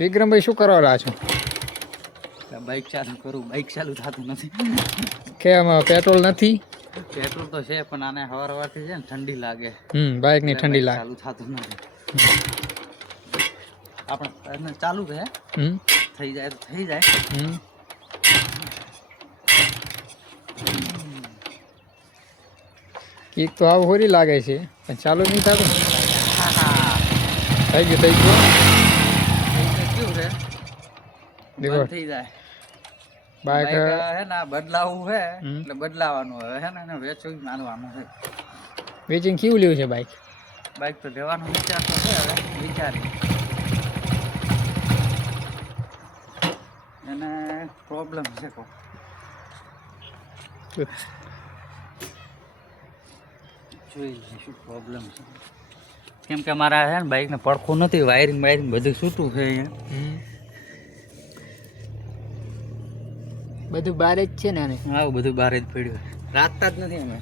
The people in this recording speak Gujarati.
વિક્રમભાઈ શું કરવા રહ્યા છો? બાઇક ચાલુ કરું, બાઇક ચાલુ થતું નથી. કેમ પેટ્રોલ નથી? પેટ્રોલ તો છે પણ આને હવારથી છે ને ઠંડી લાગે. બાઇક ની ઠંડી લાગે. ચાલુ થતું નથી. આપણે ચાલુ છે, થઈ જાય તો થઈ જાય. કીક તો આવું હોરી લાગે છે પણ ચાલુ નહીં થતું. થઈ ગયું કેવું છે થઈ જાય. બાઇક હે ને બદલાવવું છે એટલે બદલાવાનું હવે હે ને વેચવું માનવાનું છે. વેચિંગ કેવું લેવું છે બાઇક? બાઇક તો લેવાનું વિચાર તો છે, હવે વિચારી એને પ્રોબ્લેમ છે કો જોઈ શું પ્રોબ્લેમ છે. કેમ કે મારા છે ને બાઇકને પડખું નથી, વાયરિંગ બધું છૂટું છે અહીંયા. બધું બહાર જ છે ને? હા બધું બહાર જ પડ્યું, રાખતા જ નથી અમે.